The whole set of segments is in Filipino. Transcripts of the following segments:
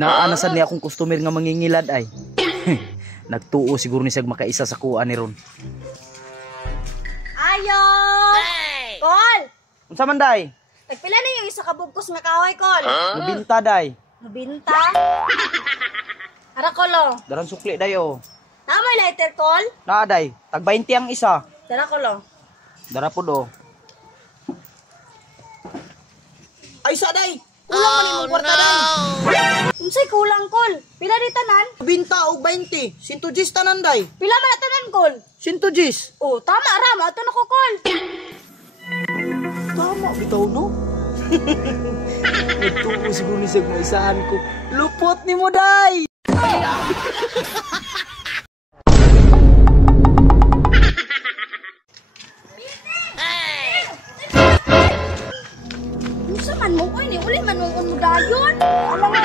Naanasan niya akong customer nga mangingilad ay. Nagtuo siguro ni siya makaisa sa kuha ni ron. Ayo! Kol! Unsa man day? Tagpila na yung isa kabugkos nga kahoy, Kol. Nabinta day. Nabinta? Ara, Kolo. Daran sukli day oh. Tama lighter, Kol? Naa day. Tag 20 ang isa. Tara, Kolo. Dara pud oh. Ay sa day. Kulang man imong kwarta day. Unsay kulang, Kol? Pila di tanan? Binta og 20. 110 tanan day. Pila man na tanan, Kol? 110. Oh, tama, Ara. Mato na ko, Kol. Tama bitaw no. Nagtuo siguro ni siya maisahan ko. Lupot ni mo day. Unsa man mo, oy, ni uli man mo dayon. Alam nga,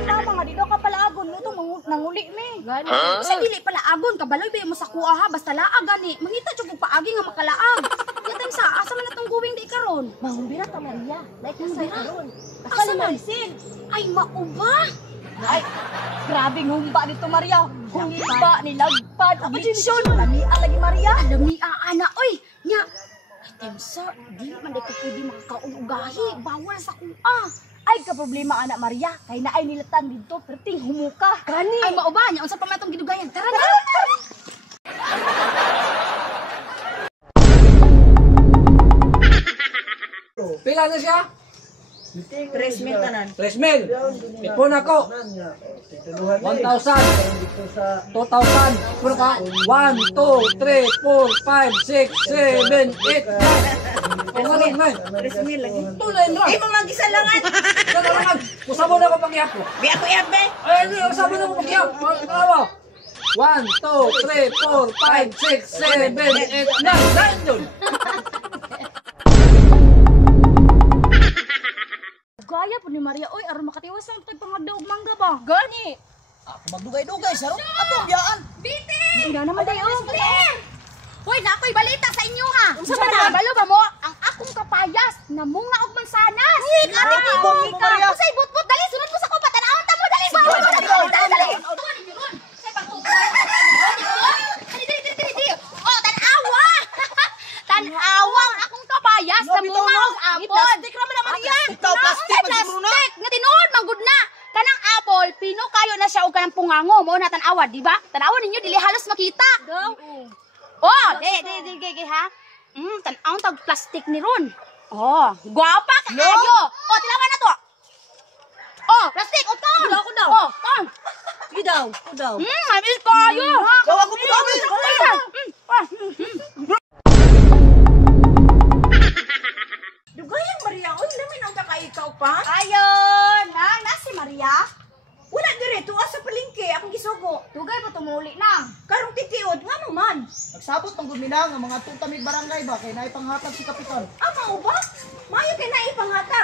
tama nga dito ka pala agon mo itong nanguli me. Gani. Sa dili pala agon, kabaloy ba mo sa kuha ha, basta laag gani. Mangita jud og paagi nga makalaag. Yatay sa asa man natong guwing di karon. Mangumbira ta Maria. Like sa karon. Asa man sin? Ay mauba. Ay, grabe ngumba dito Maria. Humba nilagpad. Atensyon. Lamia lagi Maria. Lamia ana oy. Nya. Temsa, di man ko pwede makakaugahi. Bawal sa kuha. Ay, ka-problema, anak Maria. Kay naay nilatan dito, perting humuka. Gani. Ay, mauba niya. Unsa pa matong gidugayan? Tara na. Pila na siya? 3,000 tanan. 3,000. Ipon ako. 1,000. 2,000. Puro ka. 1, 2, 3, 4, 5, 6, 7, 8, 9. Tunay na. 3,000 lagi. Tunay na. Ay mga gisalangan. Kanalangan. Usabo na ako paghihap ko. Di ako iyabe. Ay, usabo na ako paghihap. Kalawa. 1, 2, 3, 4, 5, 6, 7, 8, 9. 9 yun. Gaya po ni Maria. Oy, aron makatiwas ang tagpangagdaog mangga ba? Gani. Ako magdugay-dugay saro. Ato biyaan. Hindi na naman tayo. Hoy, nakoy balita sa inyo ha. Unsa man na? Balo ba mo? Ang akong kapayas namunga og mansanas. Ate tibong mo Maria. Usay butbut dali sunod mo sa ko patanawon ta mo dali. Dali. Oh, tanawa. Tanawa ang akong kapayas namunga og apple. Plastic raman na Maria. Ikaw plastic man na. Nga tinuod manggod na. Kanang apple, pino kayo na siya og kanang pungango mo na tan-awa, di ba? Tan-awa ninyo dili halos makita. Oh, di ha. Tan-aw tag plastic ni ron. Oh, gwapa ka ayo. Oh, tilawan na to. Oh, plastic o ton. Ako daw. Oh, ton. Sige daw. Amis kayo. Gawa ko to. Dugayang Maria, oy lamin ang ikaw pa. Ayon, na si Maria. Wala dire tuwa sa palengke akong gisugo. Tugay pa tumuli na. Karong titiod nga man. Nagsabot ng gumina nga mga tutamig barangay ba kay naay panghatag si kapitan. Ama uba? Mayo kay naay panghatag.